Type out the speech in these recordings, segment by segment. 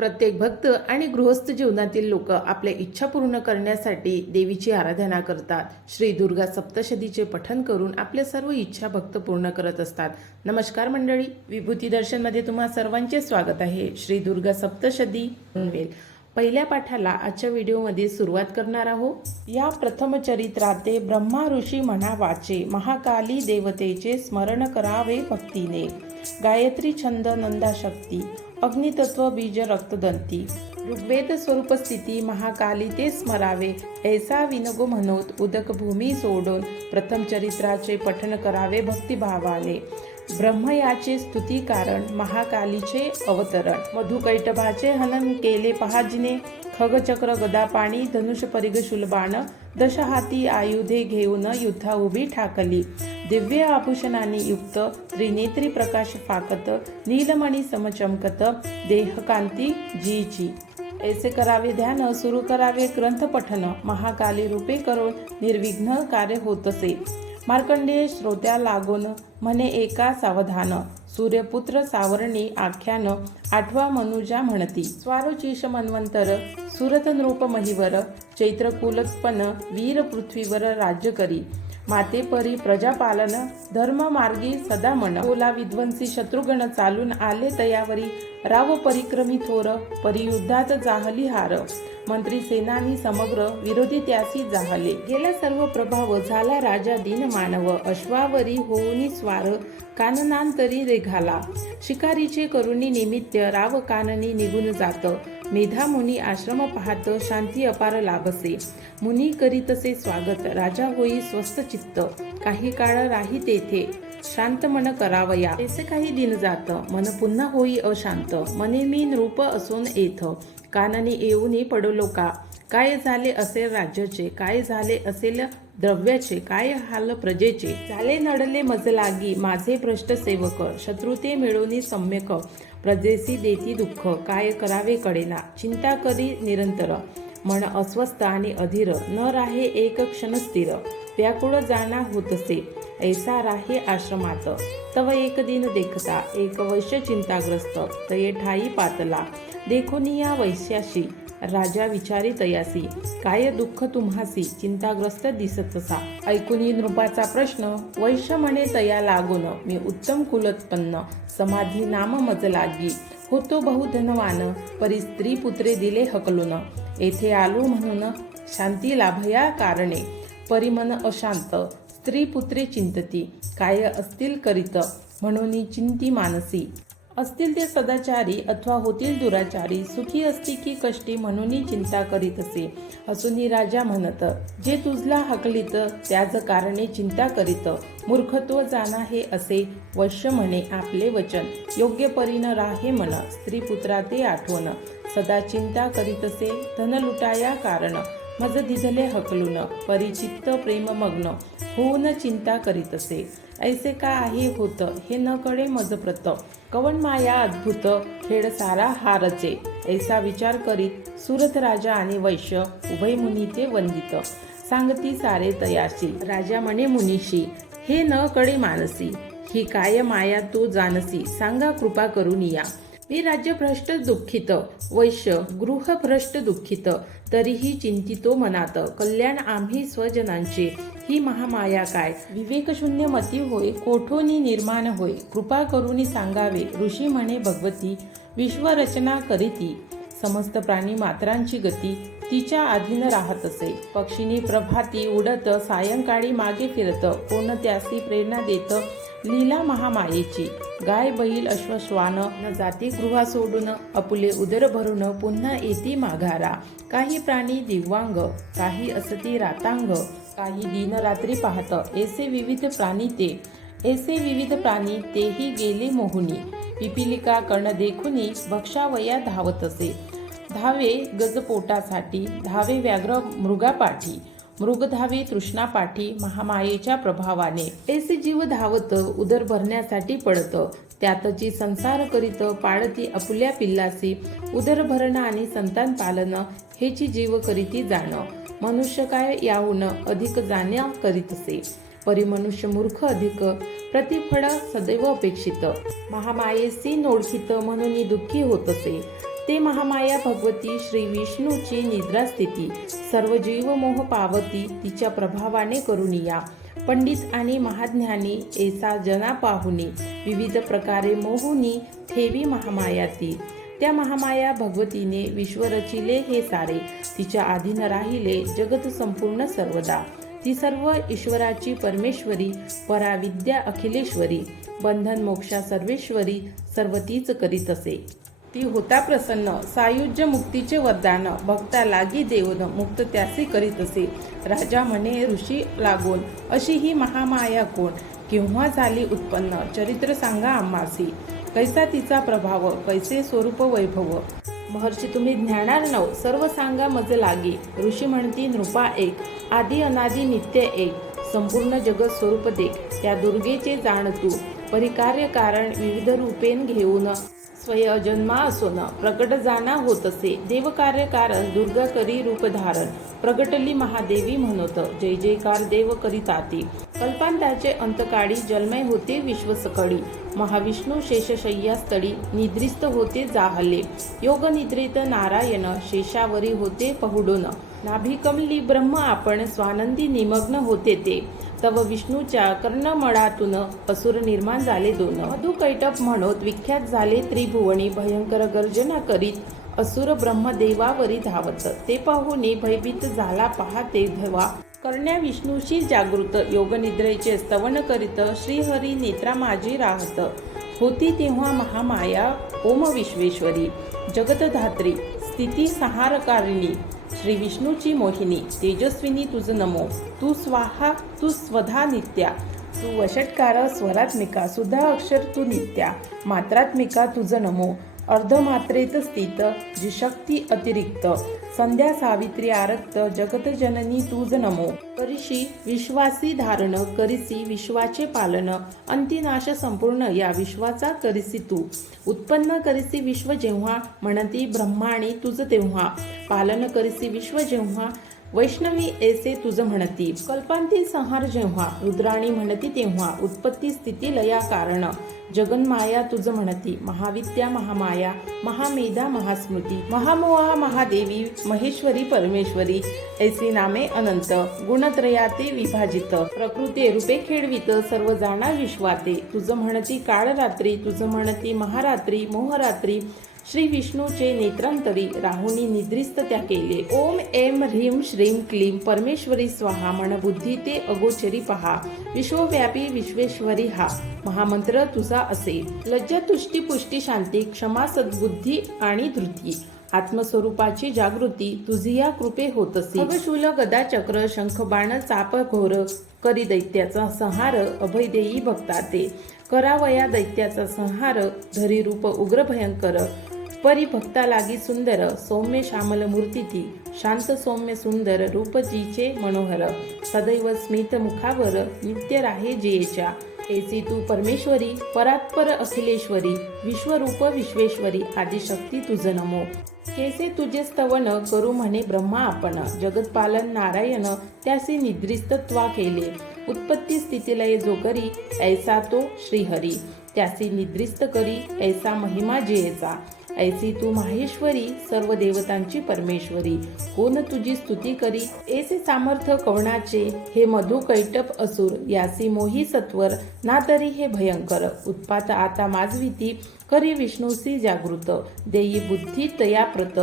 प्रत्येक भक्त आणि गृहस्थ जीवनातील लोक आपल्या इच्छा पूर्ण करण्यासाठी देवीची आराधना करतात. श्री दुर्गा सप्तशतीचे पठन करून आपल्या सर्व इच्छा भक्त पूर्ण करत असतात. नमस्कार मंडळी विभूती दर्शनमध्ये तुम्हा सर्वांचे स्वागत आहे. श्री दुर्गा सप्तशती पहिल्या पाठाला आजच्या व्हिडिओमध्ये सुरुवात करणार आहोत. या प्रथम चरित्राते ब्रह्मा ऋषी म्हणा वाचे महाकाली देवतेचे स्मरण करावे भक्तीने. गायत्री छंद नंदा शक्ती अग्नितत्व बीज रक्तदंती. ऋग्वेद स्वरूप स्थिती महाकाली ते स्मरावे. ऐसा विनगो म्हणत उदक भूमी सोडून प्रथम चरित्राचे पठन करावे भक्तिभावाने ब्रह्मयाचे स्तुती कारण महाकालीचे अवतरण. मधुकैटभाचे हनन केले पहाजिने. खगचक्र गदापाणी धनुष परिघ शुलबाण दशहाती आयुधे घेऊन युद्धा उभी ठाकली. दिव्य आभूषणाने युक्त त्रिनेत्री प्रकाश फाकत नीलमणी समचमकत देहकांती जीची ऐसे करावे ध्यान सुरू करावे ग्रंथ पठन महाकाली रूपे करून निर्विघ्न कार्य होत असे मार्कंडेय श्रोत्या लागून म्हणे एका सावधान सूर्यपुत्र सावरणी आख्यान आठवा मनुजा म्हणती. स्वारोचीश मन्वंतर सुरत नृप महिवर चैत्र वीर पृथ्वीवर राज्य करी. माते परी प्रजापालन धर्म मार्गी सदा मन. ओला विध्वंसी शत्रुगण चालून आले तयावरी. राव परिक्रमी थोर परियुद्धात जाहली हार. मंत्री सेनानी समग्र विरोधी त्यासी जाहले. गेला सर्व प्रभाव झाला राजा दिन मानव. अश्वावरी होऊनी स्वार काननांतरी रेघाला. शिकारीचे करुणी निमित्त राव काननी निघून जात. मेधा मुनी आश्रम पाहत शांती अपार लाभसे. मुनी करीतसे स्वागत. राजा होई स्वस्त चित्त. काही काळ राही तेथे. शांत मन करावया. तेसे काही दिन जात. मन पुन्हा होई अशांत. मने मी नृप असून येथ काननी येऊनी पडलो का? काय झाले असेल राज्याचे काय झाले असेल द्रव्याचे काय हाल प्रजेचे? झाले नडले मजलागी माझे भ्रष्ट सेवक शत्रुते मिळवणी सम्यक प्रजेसी देती दुःख काय करावे कडेना? चिंता करी निरंतर मन अस्वस्थ आणि अधीर न राहे एक क्षण स्थिर व्याकुळ जाणा होतसे ऐसा राहे आश्रमात तव एक दिन देखता एक वैश्य चिंताग्रस्त तये ठाई पातला देखून या वैश्याशी राजा विचारी तयासी काय दुःख तुम्हासी? चिंताग्रस्त दिसत असा. ऐकुनी नृपाचा प्रश्न वैश्य म्हणे तया लागून मी उत्तम कुलोत्पन्न समाधी नाम मज लागी. होतो बहुधनवान परी स्त्री पुत्रे दिले हकलून. येथे आलो म्हणून शांती लाभया कारणे. परिमन अशांत स्त्री पुत्रे चिंतती. काय असतील करीत? म्हणून चिंती मानसी. असतील ते सदाचारी अथवा होतील दुराचारी सुखी असती की कष्टी म्हणूनही चिंता करीत असे असूनही राजा म्हणत जे तुझला हकलीत त्याच कारणे चिंता करीत. मूर्खत्व जाणा हे असे वश्य म्हणे आपले वचन. योग्य परीन राहे मन स्त्री पुत्रा ते आठवण. सदा चिंता करीत असे धन लुटाया कारण. मज दिधले हकलून परिचित्त प्रेममग्न होऊन चिंता करीत असे. ऐसे का आहे होत? हे न कळे मज प्रत कवन माया अद्भुत खेळ सारा हारचे. ऐसा विचार करीत सुरत राजा आणि वैश्य उभय मुनी ते वंदित. सांगती सारे तयाशी राजा म्हणे मुनीशी हे न कळे मानसी. ही काय माया तो जानसी सांगा कृपा करून या. मी राज्यभ्रष्ट दुःखित वैश्य गृहभ्रष्ट दुःखित तरीही चिंतितो मनात. कल्याण आम्ही स्वजनांचे ही महामाया काय? विवेकशून्य मती होय कोठोनी निर्माण होय? कृपा करून सांगावे ऋषी म्हणे भगवती विश्वरचना करीती. समस्त प्राणी मात्रांची गती तिच्या अधीन राहत असे. पक्षिनी प्रभाती उडत सायंकाळी मागे फिरत कोण त्यासी प्रेरणा देत लीला महामायेची. गाय बैल अश्वश्वान न जाती गृहा सोडून अपुले उदर भरून पुन्हा येती माघारा. काही प्राणी दिव्यांग काही असती रातांग काही दिन रात्री पाहत. एसे विविध प्राणी ते. ऐसे विविध प्राणी तेही गेले मोहुनी. पिपिलिका कर्ण देखुनी भक्षावया धावत असे. धावे गजपोटासाठी धावे व्याघ्र मृगापाठी मृगधावे तृष्णापाठी महामायेच्या प्रभावाने. ऐसे जीव धावत उदर भरण्यासाठी पडत त्यातची संसार करीत पाळती अपुल्या पिल्लासी उदर भरण आणि संतान पालन हेची जीव करीती जाण. मनुष्य काय याहून अधिक जाण्या करीत असे. मनुष्य मूर्ख अधिक प्रतिफळ सदैव अपेक्षित. महामायेसी नोळखित म्हणून दुःखी होत असे. ते महामाया भगवती श्री विष्णूची निद्रा स्थिती. सर्व जीव मोह पावती तिच्या प्रभावाने करुनिया पंडित आणि महाज्ञानी ऐसा जना पाहुनी. विविध प्रकारे मोहुनी ठेवी महामाया ती त्या महामाया भगवतीने विश्व रचिले हे सारे. तिच्या अधीन राहिले जगत संपूर्ण सर्वदा. ती सर्व ईश्वराची परमेश्वरी पराविद्या अखिलेश्वरी बंधन मोक्षा सर्वेश्वरी सर्व तीच करीत असे. ती होता प्रसन्न सायुज्य मुक्तीचे वरदान भक्ता लागी देऊन मुक्त त्यासी करीत असे. राजा म्हणे ऋषी लागून अशी ही महामाया कोण? केव्हा झाली उत्पन्न? चरित्र सांगा आम्हासी. कैसा तिचा प्रभाव? कैसे स्वरूप वैभव? महर्षी तुम्ही ज्ञानार नव सर्व सांगा मज लागे. ऋषी म्हणती नृपा एक आदी अनादी नित्य एक संपूर्ण जगत स्वरूप देख. त्या दुर्गेचे जाण तू परिकार्य कारण विविध रूपेन घेऊन स्वय जन्मा असोन प्रगट जाणा होत असे. देवकार्य कारण दुर्गा करी रूप धारण. प्रगटली महादेवी म्हणत जय जयकार देव करीताती कल्पांताचे अंतकाळी जन्मय होते विश्वसकळी. महाविष्णू शेषशय्यास्थळी निद्रिस्त होते जाहले. योग निद्रित नारायण शेषावरी होते पहुडोन. नाभिकमली ब्रह्म आपण स्वानंदी निमग्न होते ते. तव विष्णूच्या कर्णमळातून असुर निर्माण झाले दोन. मधुकैटप म्हणत विख्यात झाले त्रिभुवनी भयंकर गर्जना करीत असुर ब्रह्मदेवावरी धावत. ते पाहुणे भयभीत झाला पहाते धवा. कर्ण्या विष्णूशी जागृत योगनिद्रेचे स्तवन करीत श्रीहरी नेत्रा माझी राहत. होती तेव्हा महामाया ओम विश्वेश्वरी. जगतधात्री स्थिती सहारकारिणी श्री विष्णूची मोहिनी तेजस्विनी तुझ नमो. तू स्वाहा तू स्वधा नित्या. तू वषटकार स्वरात्मिका सुधा अक्षर तू नित्या. मात्रात्मिका तुझ नमो. अर्धमात्रेत स्थित जी शक्ती अतिरिक्त. संध्या सावित्री आरक्त जगत जननी तुझ नमो. करिशी विश्वासी धारण करिसी विश्वाचे पालन अंतिनाश संपूर्ण या विश्वाचा करिसी तू. उत्पन्न करिसी विश्व जेव्हा म्हणती ब्रह्माणी तुझ तेव्हा. पालन करिसी विश्व जेव्हा वैष्णवी ऐसे तुझ म्हणती. कल्पांती संहार जेव्हा रुद्राणी म्हणती तेव्हा उत्पत्ती स्थिती लया कारण. जगन्माया तुझ म्हणती महाविद्या महामाया महामेधा महास्मृती महामोहा महादेवी महेश्वरी परमेश्वरी ऐसी नामे अनंत. गुणत्रयाते विभाजित. प्रकृती रूपे खेळवित सर्व जाणा विश्वाते. तुझ म्हणती काळ रात्री तुझ म्हणती महारात्री मोहरात्री श्री विष्णूचे नेत्रांतरी राहुनी निद्रिस्त त्या केले. ओम एम ह्रीम श्रीम क्लीम परमेश्वरी स्वाहा मन बुद्धी ते अगोचरी पहा. विश्वव्यापी विश्वेश्वरी हा. महामंत्र तुझा असे लज्जा तुष्टी पुष्टी शांती क्षमा सद्बुद्धी आणि धृती. आत्मस्वरूपाची जागृती तुझी या कृपे होत असे. शूल गदा चक्र शंख बाण चाप घोर करी दैत्याचा संहार अभयदेयी भक्ता ते करावया दैत्याचा संहार धरी रूप उग्र भयंकर. परिभक्ता लागी सुंदर सौम्य श्यामल मूर्तिती शांत सौम्य सुंदर रूपजीचे मनोहर. सदैव स्मित मुखावर नित्य राहे जियेच्या. ऐसी तू परमेश्वरी परात्पर अखिलेश्वरी विश्वरूप विश्वेश्वरी आदिशक्ती तुझ नमो. केसे तुझे स्तवन करू म्हणे ब्रह्मा आपण. जगतपालन नारायण त्यासी निद्रिस्तत्वा केले. उत्पत्ती स्थितीलय जो करी ऐसा तो श्रीहरी. त्यासी निद्रिस्त करी ऐसा महिमा जेचा ऐसी तू माहेश्वरी सर्व देवतांची परमेश्वरी. कोण तुझी स्तुती करी? ऐसे सामर्थ्य कवणाचे हे मधु कैटप असुर. यासी मोही सत्वर ना तरी हे भयंकर. उत्पात आता माजविती करी विष्णूसी जागृत. देई बुद्धी तया प्रत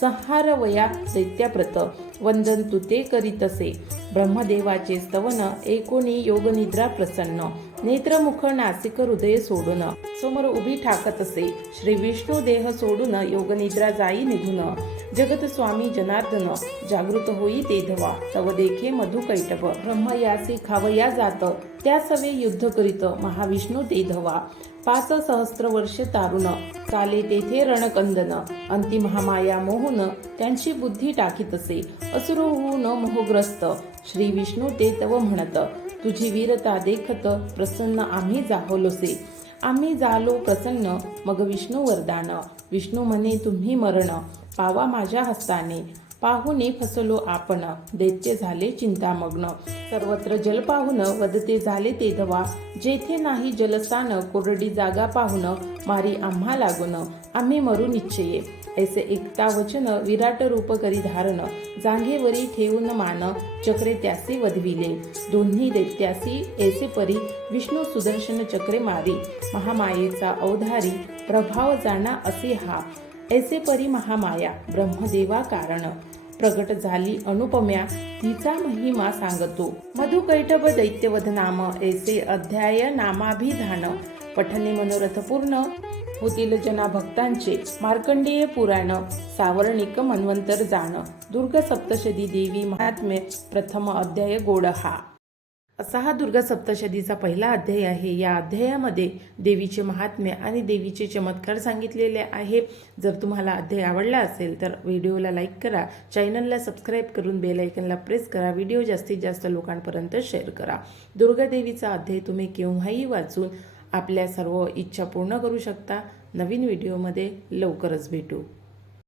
संहार वया दैत्याप्रत. वंदन तुते ते करीतसे ब्रह्मदेवाचे स्तवन एकोणी योगनिद्रा प्रसन्न. नेत्रमुख नासिक हृदय सोडून समोर उभी ठाकत असे. श्री विष्णू देह सोडून योगनिद्रा जाई निघून. जगत स्वामी जनार्दन जागृत होई ते धवा. तव देखे मधु कैटभ ब्रह्म यासी खावया जात. त्या सवे युद्ध करीत महाविष्णू ते धवा. पाच सहस्त्र वर्ष तारुण. चाले तेथे रणकंदन. अंती महामाया मोहून त्यांची बुद्धी टाकीत असे. असुर होऊन मोहग्रस्त. श्री विष्णू ते तव म्हणत. तुझी वीरता देखत प्रसन्न आम्ही जाहोलोसे आम्ही जालो प्रसन्न मग विष्णू वरदान. विष्णू म्हणे तुम्ही मरण. पावा माझ्या हस्ताने. पाहुणे फसलो आपण. दैत्य झाले चिंतामग्न. सर्वत्र जल पाहून वदते झाले ते धवा. जेथे नाही जलस्थान कोरडी जागा पाहून मारी आम्हा लागून. आम्ही मरू निश्चये ऐसे एकता वचन विराट रूप करी धारण जांघेवरी ठेवून मान चक्रे त्यासी वधविले. दोन्ही दैत्यासी ऐसे परी विष्णू सुदर्शन चक्रे मारी. महामायेचा अवधारी प्रभाव जाणा असे हा. ऐसे परी महामाया ब्रह्मदेवा कारण. प्रगट झाली अनुपम्या तिचा महिमा सांगतो. मधुकैटभ दैत्यवध नाम ऐसे अध्याय नामाभिधान. पठने मनोरथ पूर्ण होतील जना भक्तांचे मार्कंडेय पुराण सावर्णिक मन्वंतर जाण दुर्ग सप्तशदी देवी महात्म्य प्रथम अध्याय गोड हा. असा हा दुर्गा सप्तशदीचा पहिला अध्याय आहे. या अध्यायामध्ये देवीचे महात्म्य आणि देवीचे चमत्कार सांगितलेले आहे. जर तुम्हाला अध्याय आवडला असेल तर व्हिडिओला लाईक करा चॅनलला सबस्क्राईब करून बेलायकनला प्रेस करा व्हिडिओ जास्तीत जास्त लोकांपर्यंत शेअर करा. दुर्गा देवीचा अध्याय तुम्ही केव्हाही वाचून आपल्या सर्व इच्छा पूर्ण करू शकता. नवीन व्हिडिओमध्ये लवकरच भेटू.